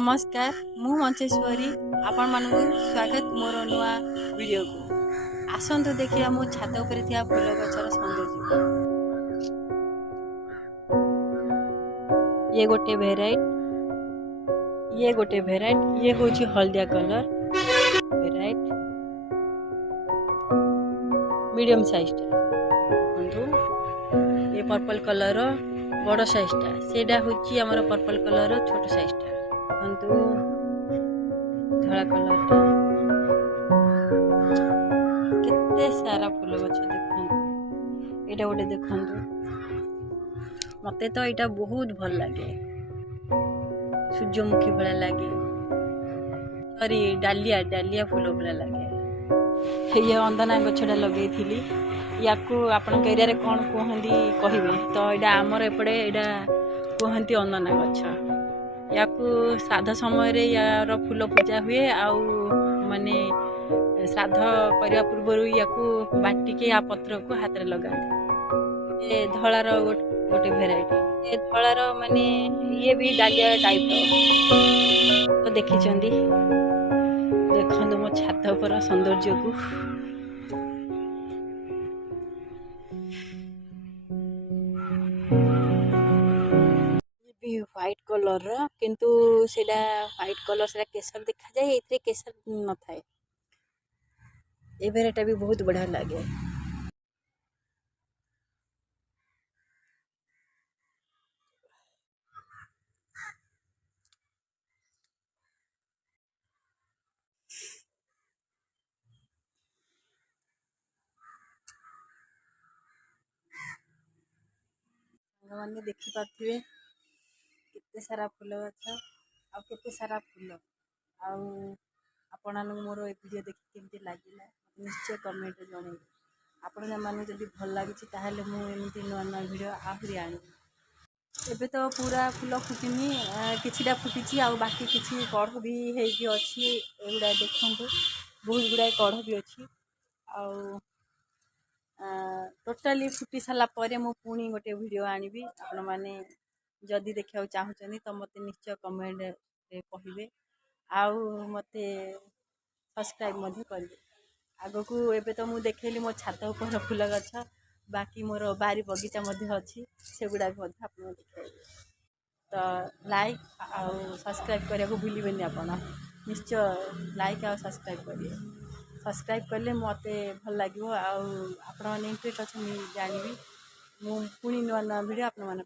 नमस्कार मु मंचेश्वरी आपण मानक स्वागत मोर नुआ वीडियो को आसंतु देखिए मो छात ऊपर थिया फूल गछर सौंदर्य। ये गोटे भेराइट ये होची हल्दिया कलर भेराइट मीडियम साइज टा बंधु। ये पर्पल कलर बड़ साइज टा सेडा होची हमर पर्पल कलर छोट साइज टा बंधु। धला कलर टा केते सारा फूल गछ देखु एटा गोटे देखंतु मते तो एटा बहुत भल लागे सूर्यमुखी भला लागे सॉरी डालिया फूल भला लागे। ये अंदना गछटा लगे थी याकू आपण एरिया रे कोन कहंदी कहिबे तो एटा हमर एपड़े एटा कहंती अंदना गछ। याकू श्राद्ध समय रे यार फूल पूजा हुए आउ माने श्राद्ध करने पूर्व याकू बाटिके या पत्र को हाथ में लगा। ये धलार गोटे भेराइटी ये धलार माने ये भी डालिया टाइप तो देखी देखो मो छात पर सौंदर्य को व्हाइट कलर किंतु सेला व्हाइट कलर सेला केसर देखा जाए एथरे केसर न थाए। ए भेराइटी भी बहुत बढ़िया लगे। मैंने देखी पारे केते सारा फूल गछ आ केते सारा फूल आपण मोर ए वीडियो देखि केमती लागिला निश्चय कमेंट जणे। आपण माने जदि भल लागिछि ताहेले मु एमती नुआ नुआ वीडियो आहुरी आनी। एबे तो पूरा फूल फुटिनी किछिटा फुटिछि आ बाकी किछि कढ़ भी हेगी अछि। एगुडा देखंतु बहुत गुडाय कढ़ भी अछि आ टोटाली फुटी सारा पर मु पुणी गोटे वीडियो आनिबी। आपण माने जदि देखा चाहूँ तो मत निश्चय कमेंट कहे आउ मते सब्सक्राइब करेंगे। आगो को एबे तो मुझे देखली मो छात ऊपर फूल गछ बाकी मोर बारी बगीचा अच्छी से गुड़ा भी आप देखे तो लाइक आउ सब्सक्राइब करने को भूलें। आप निश्चय लाइक आउ सब्सक्राइब करेंगे। सब्सक्राइब कले मते भल लगे आपण मैंने इंटरेस्ट अच्छे जानी मु पुणी नुआ नुआ वीडियो आपण